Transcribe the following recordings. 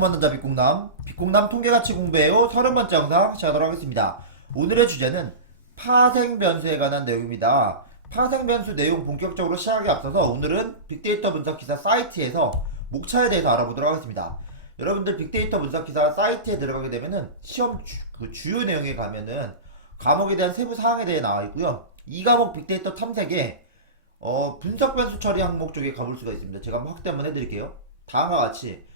여러분 만난 빅공남 통계가치 공부해요 30번째 영상 시작하도록 하겠습니다. 오늘의 주제는 파생변수에 관한 내용입니다. 파생변수 내용 본격적으로 시작하기 앞서서 오늘은 빅데이터 분석 기사 사이트에서 목차에 대해서 알아보도록 하겠습니다. 여러분들 빅데이터 분석 기사 사이트에 들어가게 되면은 시험 주요 내용에 가면은 과목에 대한 세부 사항에 대해 나와 있고요. 이 과목 빅데이터 탐색에 분석 변수 처리 항목 쪽에 가볼 수가 있습니다. 제가 한번 확대 한번 해드릴게요. 다음과 같이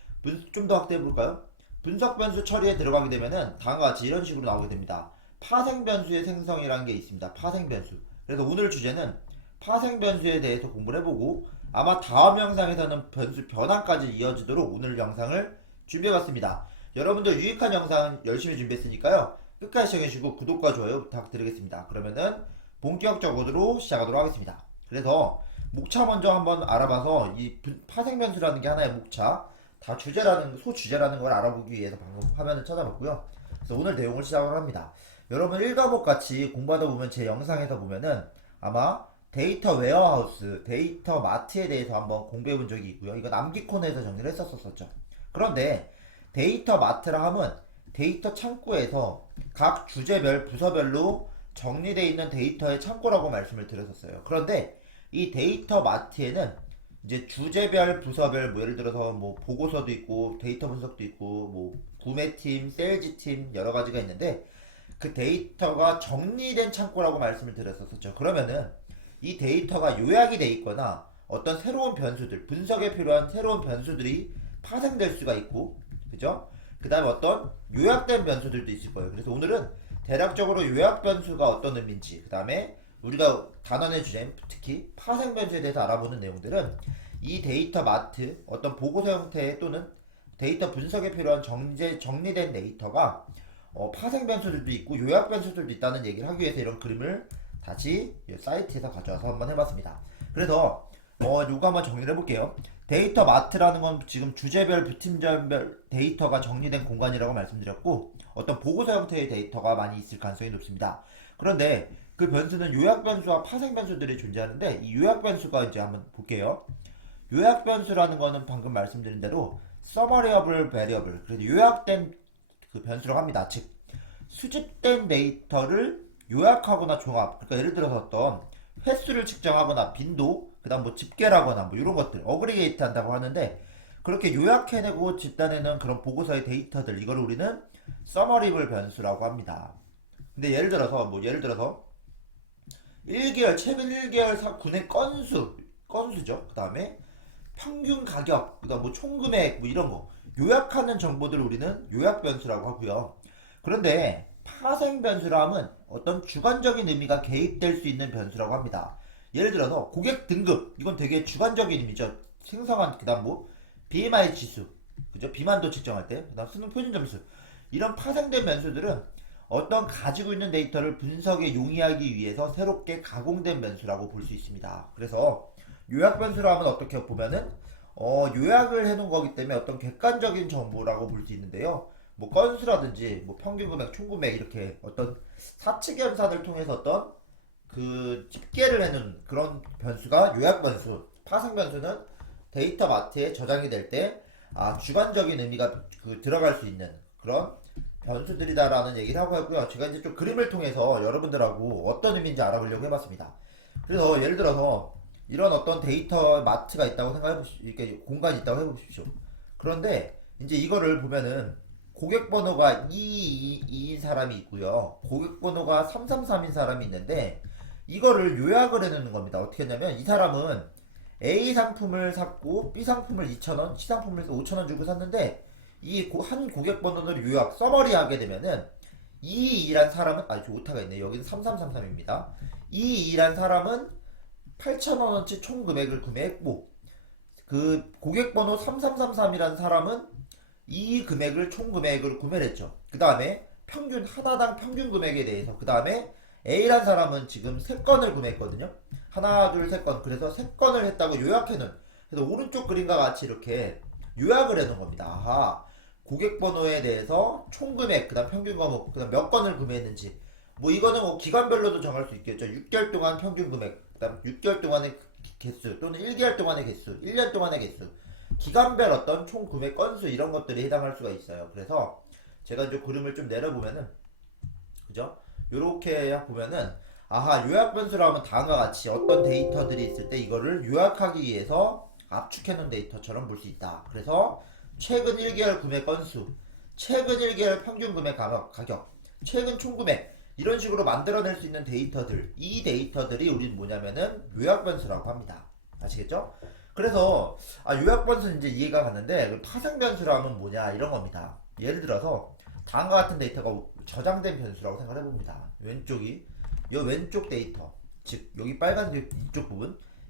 좀 더 확대해 볼까요? 분석 변수 처리에 들어가게 되면은 다음과 같이 이런 식으로 나오게 됩니다. 파생 변수의 생성이라는 게 있습니다. 파생 변수. 그래서 오늘 주제는 파생 변수에 대해서 공부를 해보고 아마 다음 영상에서는 변수 변환까지 이어지도록 오늘 영상을 준비해봤습니다. 여러분들 유익한 영상 열심히 준비했으니까요. 끝까지 시청해주시고 구독과 좋아요 부탁드리겠습니다. 그러면은 본격적으로 시작하도록 하겠습니다. 그래서 목차 먼저 한번 알아봐서 이 파생 변수라는 게 하나의 목차, 다 소주제라는 걸 알아보기 위해서 방금 화면을 찾아봤고요. 그래서 오늘 내용을 시작을 합니다. 여러분 1과목 같이 공부하다 보면 제 영상에서 보면은 아마 데이터 웨어하우스, 데이터 마트에 대해서 한번 공부해 본 적이 있고요. 이건 암기코너에서 정리를 했었었죠. 그런데 데이터 마트라 하면 데이터 창구에서 각 주제별, 부서별로 정리되어 있는 데이터의 창고라고 말씀을 드렸었어요. 그런데 이 데이터 마트에는 이제 주제별, 부서별, 뭐 예를 들어서 뭐 보고서도 있고 데이터 분석도 있고 뭐 구매팀, 세일즈팀 여러 가지가 있는데 그 데이터가 정리된 창고라고 말씀을 드렸었죠. 그러면은 이 데이터가 요약이 돼 있거나 어떤 새로운 변수들, 분석에 필요한 새로운 변수들이 파생될 수가 있고, 그죠? 그 다음에 어떤 요약된 변수들도 있을 거예요. 그래서 오늘은 대략적으로 요약 변수가 어떤 의미인지, 그 다음에 우리가 단원의 주제, 특히 파생 변수에 대해서 알아보는 내용들은 이 데이터 마트, 어떤 보고서 형태 또는 데이터 분석에 필요한 정리된 데이터가 파생 변수들도 있고 요약 변수들도 있다는 얘기를 하기 위해서 이런 그림을 다시 이 사이트에서 가져와서 한번 해봤습니다. 그래서 요거 한번 정리를 해볼게요. 데이터 마트라는 건 지금 주제별, 부팀별 데이터가 정리된 공간이라고 말씀드렸고 어떤 보고서 형태의 데이터가 많이 있을 가능성이 높습니다. 그런데 그 변수는 요약 변수와 파생 변수들이 존재하는데 이 요약 변수가 이제 한번 볼게요. 요약 변수라는 거는 방금 말씀드린 대로 서머리어블 베리어블, 그래서 요약된 그 변수라고 합니다. 즉 수집된 데이터를 요약하거나 종합, 그러니까 예를 들어서 어떤 횟수를 측정하거나 빈도, 그 다음 뭐 집계라거나 뭐 이런 것들 어그리게이트 한다고 하는데 그렇게 요약해내고 집단에는 그런 보고서의 데이터들, 이걸 우리는 서머리블 변수라고 합니다. 근데 예를 들어서 1개월, 최근 1개월 군의 건수죠. 그 다음에 평균 가격, 그 다음 뭐 총금액, 뭐 이런 거 요약하는 정보들을 우리는 요약 변수라고 하고요. 그런데 파생 변수라 하면 어떤 주관적인 의미가 개입될 수 있는 변수라고 합니다. 예를 들어서 고객 등급, 이건 되게 주관적인 의미죠. 생성한, 그 다음 뭐 BMI 지수, 그죠? 비만도 측정할 때, 그 다음 수능 표준 점수, 이런 파생된 변수들은 어떤 가지고 있는 데이터를 분석에 용이하기 위해서 새롭게 가공된 변수라고 볼 수 있습니다. 그래서 요약 변수라 하면 어떻게 보면은 요약을 해놓은 거기 때문에 어떤 객관적인 정보라고 볼 수 있는데요. 뭐 건수라든지 뭐 평균 금액, 총 금액 이렇게 어떤 사측 연산을 통해서 어떤 그 집계를 해놓은 그런 변수가 요약 변수, 파생 변수는 데이터 마트에 저장이 될 때 주관적인 의미가 들어갈 수 있는 그런 변수들이다라는 얘기를 하고 있고요. 제가 이제 좀 그림을 통해서 여러분들하고 어떤 의미인지 알아보려고 해봤습니다. 그래서 예를 들어서 이런 어떤 데이터 마트가 있다고 생각해보십시오. 이렇게 공간이 있다고 해보십시오. 그런데 이제 이거를 보면은 고객 번호가 222인 사람이 있고요. 고객 번호가 333인 사람이 있는데 이거를 요약을 해놓는 겁니다. 어떻게 했냐면 이 사람은 A 상품을 샀고 B 상품을 2,000원, C 상품을 5,000원 주고 샀는데 이 한 고객 번호를 요약, 서머리 하게 되면은 222란 사람은, 저 오타가 있네. 여기는 3333입니다. 222란 사람은 8,000원어치 총 금액을 구매했고, 그 고객 번호 3333이라는 사람은 이 금액을 총 금액을 구매를 했죠. 그 다음에 평균, 하나당 평균 금액에 대해서, 그 다음에 A란 사람은 지금 3건을 구매했거든요. 하나, 둘, 3건. 그래서 3건을 했다고 요약해놓은, 그래서 오른쪽 그림과 같이 이렇게 요약을 해놓은 겁니다. 아하. 고객 번호에 대해서 총 금액, 그 다음 평균 과목, 그 다음 몇 건을 구매했는지, 뭐 이거는 뭐 기간별로도 정할 수 있겠죠. 6개월 동안 평균 금액, 그 다음 6개월 동안의 개수, 또는 1개월 동안의 개수, 1년 동안의 개수, 기간별 어떤 총 구매 건수 이런 것들이 해당할 수가 있어요. 그래서 제가 이제 그림을 좀 내려보면은, 그죠? 요렇게 보면은, 아하, 요약 변수라 하면 다음과 같이 어떤 데이터들이 있을 때 이거를 요약하기 위해서 압축해 놓은 데이터처럼 볼 수 있다. 그래서 최근 1개월 구매 건수, 최근 1개월 평균 구매 가격, 최근 총 구매, 이런 식으로 만들어낼 수 있는 데이터들, 이 데이터들이 우리는 뭐냐면은 요약 변수라고 합니다. 아시겠죠? 그래서 요약 변수는 이제 이해가 갔는데, 파생 변수라면 뭐냐 이런 겁니다. 예를 들어서 다음과 같은 데이터가 저장된 변수라고 생각해 봅니다. 왼쪽이 이 왼쪽 데이터, 즉 여기 빨간색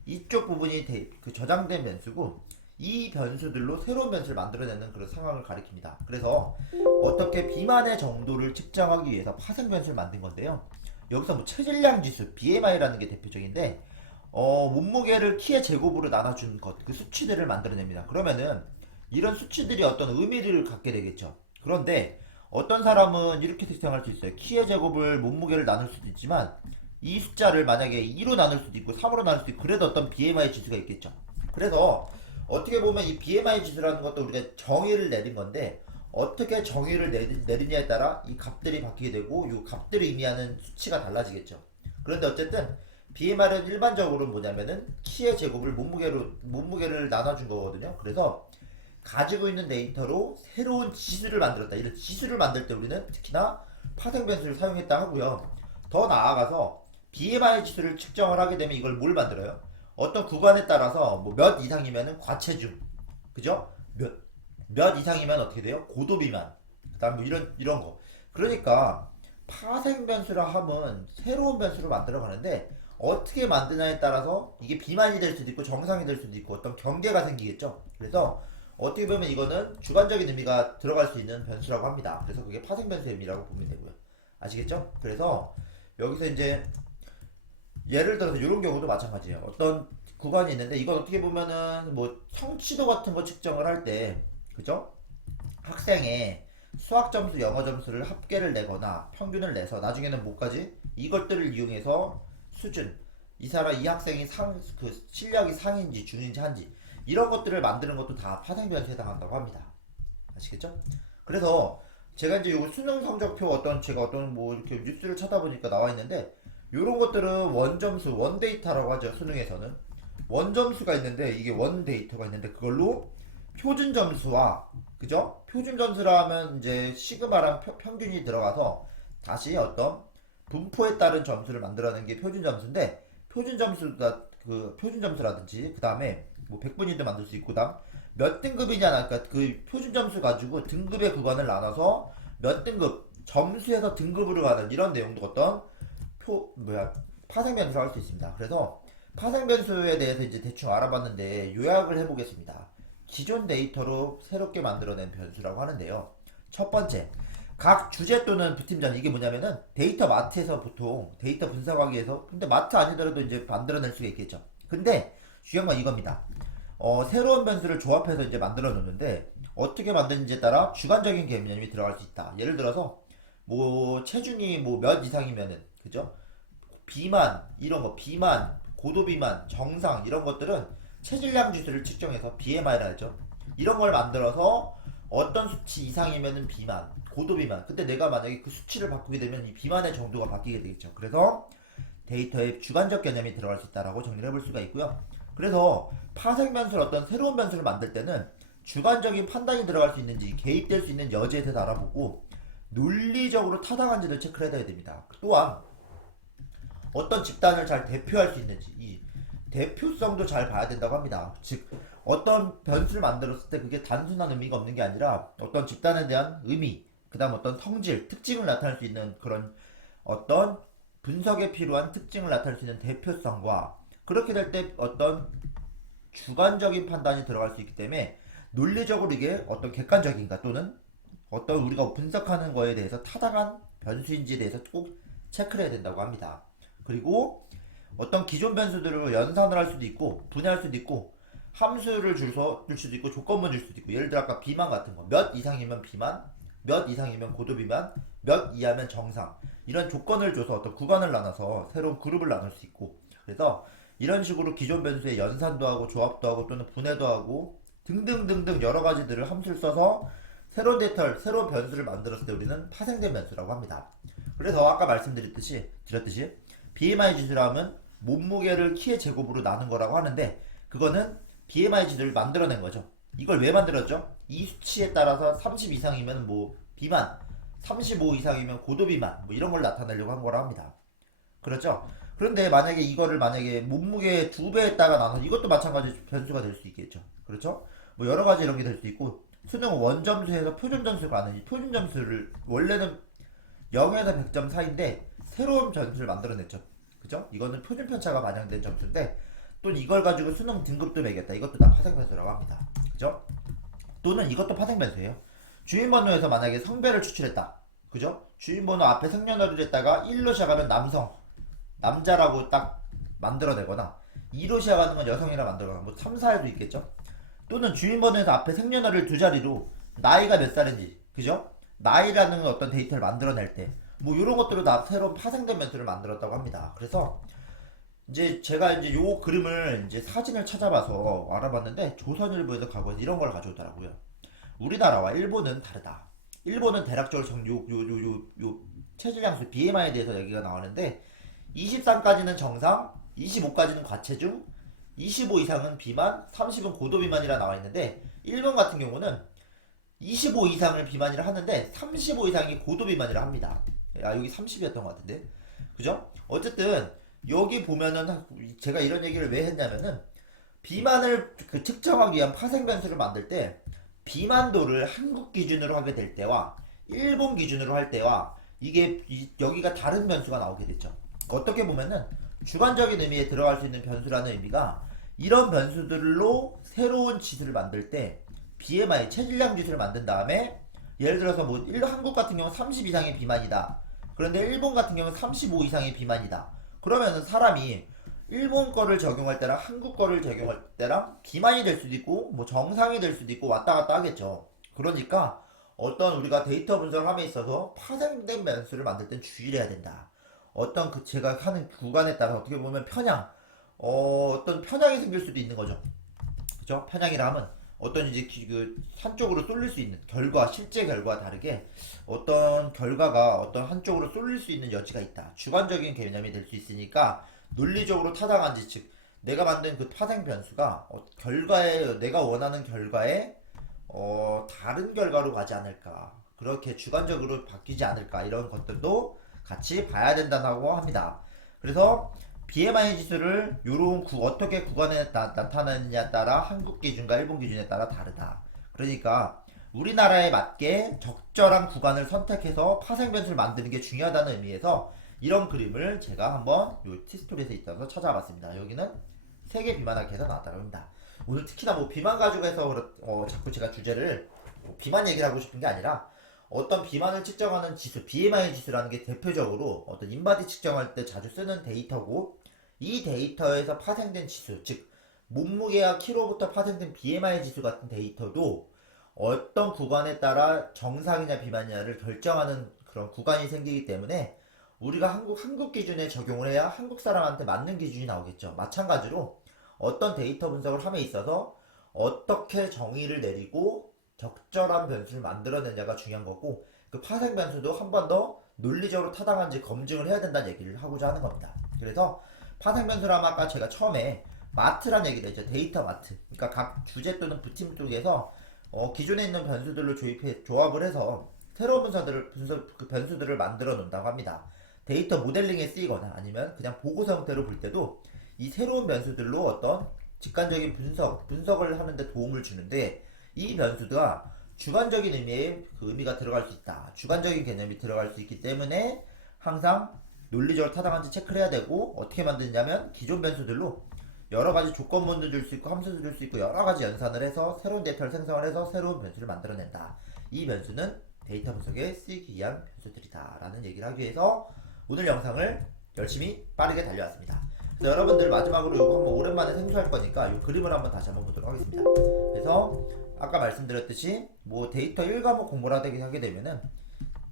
이쪽 부분이 그 저장된 변수고, 이 변수들로 새로운 변수를 만들어내는 그런 상황을 가리킵니다. 그래서 어떻게 비만의 정도를 측정하기 위해서 파생 변수를 만든 건데요. 여기서 뭐 체질량 지수 BMI라는 게 대표적인데, 몸무게를 키의 제곱으로 나눠준 것, 그 수치들을 만들어냅니다. 그러면은 이런 수치들이 어떤 의미를 갖게 되겠죠. 그런데 어떤 사람은 이렇게 생각할 수 있어요. 키의 제곱을 몸무게를 나눌 수도 있지만 이 숫자를 만약에 2로 나눌 수도 있고 3으로 나눌 수도 있고, 그래도 어떤 BMI 지수가 있겠죠. 그래서 어떻게 보면 이 BMI 지수라는 것도 우리가 정의를 내린 건데, 어떻게 정의를 내리냐에 따라 이 값들이 바뀌게 되고 이 값들이 의미하는 수치가 달라지겠죠. 그런데 어쨌든 BMI는 일반적으로 뭐냐면은 키의 제곱을 몸무게를 나눠준 거거든요. 그래서 가지고 있는 데이터로 새로운 지수를 만들었다. 이런 지수를 만들 때 우리는 특히나 파생 변수를 사용했다 하고요. 더 나아가서 BMI 지수를 측정을 하게 되면 이걸 뭘 만들어요? 어떤 구간에 따라서 뭐 몇 이상이면은 과체중, 그죠? 몇 이상이면 어떻게 돼요? 고도비만. 그다음 뭐 이런 거. 그러니까 파생 변수라 함은 새로운 변수를 만들어 가는데, 어떻게 만드냐에 따라서 이게 비만이 될 수도 있고 정상이 될 수도 있고 어떤 경계가 생기겠죠. 그래서 어떻게 보면 이거는 주관적인 의미가 들어갈 수 있는 변수라고 합니다. 그래서 그게 파생 변수의 의미라고 보면 되고요. 아시겠죠? 그래서 여기서 이제 예를 들어서 이런 경우도 마찬가지예요. 어떤 구간이 있는데, 이건 어떻게 보면은 뭐 성취도 같은 거 측정을 할 때, 그죠? 학생의 수학 점수, 영어 점수를 합계를 내거나 평균을 내서 나중에는 뭐까지 이것들을 이용해서 수준, 이 학생이 그 실력이 상인지 중인지 한지, 이런 것들을 만드는 것도 다 파생 변수에 해당한다고 합니다. 아시겠죠? 그래서 제가 이제 요 수능 성적표 제가 어떤 뭐 이렇게 뉴스를 찾아보니까 나와 있는데, 요런 것들은 원점수, 원데이터라고 하죠. 수능에서는 원점수가 있는데, 이게 원데이터가 있는데 그걸로 표준 점수와, 그죠? 표준 점수라 하면 이제 시그마랑 평균이 들어가서 다시 어떤 분포에 따른 점수를 만들어내는 게 표준 점수인데, 표준 점수라든지 그 다음에 뭐 100분위도 만들 수 있고, 그다음 몇 등급이냐, 그러니까 그 표준 점수 가지고 등급의 구간을 나눠서 몇 등급 점수에서 등급으로 가는 이런 내용도 어떤 파생 변수를 할 수 있습니다. 그래서 파생 변수에 대해서 이제 대충 알아봤는데 요약을 해보겠습니다. 기존 데이터로 새롭게 만들어낸 변수라고 하는데요. 첫 번째, 각 주제 또는 부팀장, 이게 뭐냐면은 데이터 마트에서 보통 데이터 분석하기 위해서, 근데 마트 아니더라도 이제 만들어낼 수가 있겠죠. 근데 중요한 건 이겁니다. 새로운 변수를 조합해서 이제 만들어 놓는데, 어떻게 만드는지에 따라 주관적인 개념이 들어갈 수 있다. 예를 들어서 뭐 체중이 뭐 몇 이상이면은, 그죠? 비만, 고도 비만, 정상, 이런 것들은 체질량 지수를 측정해서 BMI라 하죠. 이런 걸 만들어서 어떤 수치 이상이면은 비만, 고도 비만. 근데 내가 만약에 그 수치를 바꾸게 되면 이 비만의 정도가 바뀌게 되겠죠. 그래서 데이터에 주관적 개념이 들어갈 수 있다라고 정리를 해볼 수가 있고요. 그래서 파생 변수를 어떤 새로운 변수를 만들 때는 주관적인 판단이 들어갈 수 있는지, 개입될 수 있는 여지에 대해서 알아보고 논리적으로 타당한지를 체크를 해야 됩니다. 또한 어떤 집단을 잘 대표할 수 있는지, 이 대표성도 잘 봐야 된다고 합니다. 즉 어떤 변수를 만들었을 때 그게 단순한 의미가 없는 게 아니라 어떤 집단에 대한 의미, 그 다음 어떤 성질, 특징을 나타낼 수 있는 그런 어떤 분석에 필요한 특징을 나타낼 수 있는 대표성과, 그렇게 될 때 어떤 주관적인 판단이 들어갈 수 있기 때문에 논리적으로 이게 어떤 객관적인가 또는 어떤 우리가 분석하는 거에 대해서 타당한 변수인지에 대해서 꼭 체크를 해야 된다고 합니다. 그리고 어떤 기존 변수들을 연산을 할 수도 있고 분해할 수도 있고 함수를 줄 수도 있고 조건문 줄 수도 있고, 예를 들어 아까 비만 같은 거, 몇 이상이면 비만, 몇 이상이면 고도 비만, 몇 이하면 정상, 이런 조건을 줘서 어떤 구간을 나눠서 새로운 그룹을 나눌 수 있고, 그래서 이런 식으로 기존 변수의 연산도 하고 조합도 하고 또는 분해도 하고 등등등등 여러 가지들을 함수를 써서 새로운 데이터를, 새로운 변수를 만들었을 때 우리는 파생된 변수라고 합니다. 그래서 아까 말씀드렸듯이 BMI 지수라면 몸무게를 키의 제곱으로 나눈 거라고 하는데, 그거는 BMI 지수를 만들어낸 거죠. 이걸 왜 만들었죠? 이 수치에 따라서 30 이상이면 뭐 비만, 35 이상이면 고도 비만, 뭐 이런 걸 나타내려고 한 거라 합니다. 그렇죠? 그런데 만약에 이거를 만약에 몸무게 2배에다가 나눠, 이것도 마찬가지 변수가 될 수 있겠죠. 그렇죠? 뭐 여러 가지 이런 게 될 수 있고, 수능 원점수에서 표준점수가 가는 이 표준점수를 원래는 0에서 100점 사이인데 새로운 점수를 만들어냈죠. 그죠? 이거는 표준 편차가 반영된 점수인데, 또 이걸 가지고 수능 등급도 매겼다. 이것도 다 파생변수라고 합니다. 그죠? 또는 이것도 파생변수예요. 주민번호에서 만약에 성별을 추출했다. 그죠? 주민번호 앞에 생년월일을 했다가 1로 시작하면 남성, 남자라고 딱 만들어내거나 2로 시작하는 건 여성이라 만들거나 뭐 3, 4에도 있겠죠? 또는 주민번호에서 앞에 생년월일 두 자리로 나이가 몇 살인지, 그죠? 나이라는 어떤 데이터를 만들어낼 때 뭐 이런 것들로 다 새로운 파생된 멘트를 만들었다고 합니다. 그래서 이제 제가 이제 요 그림을 이제 사진을 찾아봐서 알아봤는데, 조선일보에서 과거에서 이런 걸 가져오더라고요. 우리나라와 일본은 다르다. 일본은 대략적으로 요 체질량수 BMI에 대해서 얘기가 나오는데, 23까지는 정상, 25까지는 과체중, 25 이상은 비만, 30은 고도 비만이라 나와 있는데, 일본 같은 경우는 25 이상을 비만이라 하는데 35 이상이 고도 비만이라 합니다. 아, 여기 30이었던 것 같은데, 그죠? 어쨌든 여기 보면은 제가 이런 얘기를 왜 했냐면은, 비만을 그 측정하기 위한 파생 변수를 만들 때 비만도를 한국 기준으로 하게 될 때와 일본 기준으로 할 때와 이게 여기가 다른 변수가 나오게 됐죠. 어떻게 보면은 주관적인 의미에 들어갈 수 있는 변수라는 의미가, 이런 변수들로 새로운 지수를 만들 때 BMI 체질량 지수를 만든 다음에, 예를 들어서 뭐 한국 같은 경우는 30 이상의 비만이다. 그런데 일본 같은 경우는 35 이상의 비만이다. 그러면은 사람이 일본 거를 적용할 때랑 한국 거를 적용할 때랑 비만이 될 수도 있고 뭐 정상이 될 수도 있고 왔다 갔다 하겠죠. 그러니까 어떤 우리가 데이터 분석을 함에 있어서 파생된 변수를 만들 땐 주의를 해야 된다. 어떤 그 제가 하는 구간에 따라 어떻게 보면 편향, 어떤 편향이 생길 수도 있는 거죠. 그죠? 편향이라 하면 어떤 이제 그 한쪽으로 쏠릴 수 있는 결과, 실제 결과와 다르게 어떤 결과가 어떤 한쪽으로 쏠릴 수 있는 여지가 있다. 주관적인 개념이 될 수 있으니까 논리적으로 타당한지, 즉 내가 만든 그 파생 변수가 결과에, 내가 원하는 결과에 다른 결과로 가지 않을까, 그렇게 주관적으로 바뀌지 않을까, 이런 것들도 같이 봐야 된다고 합니다. 그래서 BMI 지수를 요런 어떻게 구간에 나타나느냐에 따라 한국 기준과 일본 기준에 따라 다르다. 그러니까 우리나라에 맞게 적절한 구간을 선택해서 파생 변수를 만드는 게 중요하다는 의미에서 이런 그림을 제가 한번 요 티스토리에서 있어서 찾아봤습니다. 여기는 세계 비만학회에서 나왔다고 합니다. 오늘 특히나 뭐 비만 가지고 해서 자꾸 제가 주제를 뭐 비만 얘기를 하고 싶은 게 아니라, 어떤 비만을 측정하는 지수, BMI 지수라는 게 대표적으로 어떤 인바디 측정할 때 자주 쓰는 데이터고, 이 데이터에서 파생된 지수, 즉 몸무게와 키로부터 파생된 BMI 지수 같은 데이터도 어떤 구간에 따라 정상이냐 비만이냐를 결정하는 그런 구간이 생기기 때문에 우리가 한국 기준에 적용을 해야 한국 사람한테 맞는 기준이 나오겠죠. 마찬가지로 어떤 데이터 분석을 함에 있어서 어떻게 정의를 내리고 적절한 변수를 만들어내냐가 중요한 거고, 그 파생 변수도 한 번 더 논리적으로 타당한지 검증을 해야 된다는 얘기를 하고자 하는 겁니다. 그래서 파생 변수라면 아까 제가 처음에 마트란 얘기를 했죠. 데이터 마트. 그러니까 각 주제 또는 부팀 쪽에서 기존에 있는 변수들로 조합을 해서 새로운 그 변수들을 만들어 놓는다고 합니다. 데이터 모델링에 쓰이거나 아니면 그냥 보고서 형태로 볼 때도 이 새로운 변수들로 어떤 직관적인 분석을 하는데 도움을 주는데, 이 변수가 주관적인 의미의 그 의미가 들어갈 수 있다. 주관적인 개념이 들어갈 수 있기 때문에 항상 논리적으로 타당한지 체크를 해야 되고, 어떻게 만드냐면 기존 변수들로 여러 가지 조건문도 줄 수 있고 함수도 줄 수 있고 여러 가지 연산을 해서 새로운 데이터를 생성을 해서 새로운 변수를 만들어낸다. 이 변수는 데이터 분석에 쓰이기 위한 변수들이다 라는 얘기를 하기 위해서 오늘 영상을 열심히 빠르게 달려왔습니다. 그래서 여러분들 마지막으로 이거 한번 오랜만에 생소할 거니까 이 그림을 한번 다시 한번 보도록 하겠습니다. 그래서 아까 말씀드렸듯이 뭐 데이터 1과목 공부를 하게 되면은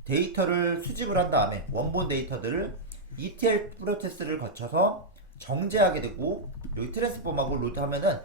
데이터를 수집을 한 다음에 원본 데이터들을 ETL 프로세스를 거쳐서 정제하게 되고, 여기 트랜스폼하고 로드하면은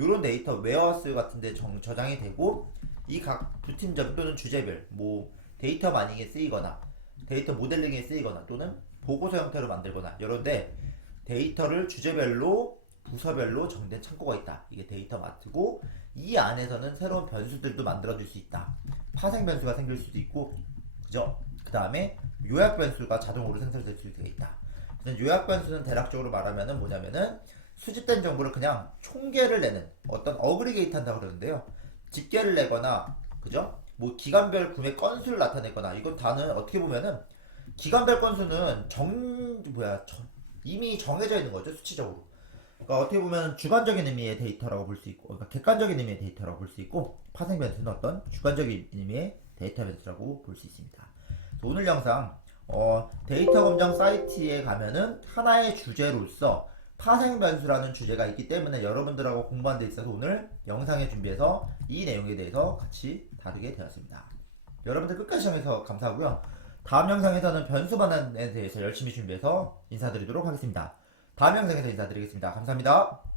요런 데이터 웨어하우스 같은 데 저장이 되고 이 각 부팀점 또는 주제별 뭐 데이터 마이닝에 쓰이거나 데이터 모델링에 쓰이거나 또는 보고서 형태로 만들거나 이런데 데이터를 주제별로 부서별로 정된 창고가 있다. 이게 데이터 마트고 이 안에서는 새로운 변수들도 만들어질 수 있다. 파생 변수가 생길 수도 있고 그죠? 그 다음에 요약 변수가 자동으로 생성될 수도 있다. 요약 변수는 대략적으로 말하면은 뭐냐면은 수집된 정보를 그냥 총계를 내는 어떤 어그리게이트 한다고 그러는데요. 집계를 내거나 그죠? 뭐 기간별 구매 건수를 나타내거나 이건 다는 어떻게 보면은 기간별 건수는 이미 정해져 있는 거죠 수치적으로. 그러니까 어떻게 보면 주관적인 의미의 데이터라고 볼 수 있고, 그러니까 객관적인 의미의 데이터라고 볼 수 있고, 파생 변수는 어떤 주관적인 의미의 데이터 변수라고 볼 수 있습니다. 오늘 영상 데이터 검정 사이트에 가면은 하나의 주제로서 파생 변수라는 주제가 있기 때문에 여러분들하고 공부한 데 있어서 오늘 영상에 준비해서 이 내용에 대해서 같이 다루게 되었습니다. 여러분들 끝까지 시청해서 감사하고요. 다음 영상에서는 변수 반환에 대해서 열심히 준비해서 인사드리도록 하겠습니다. 다음 영상에서 인사드리겠습니다. 감사합니다.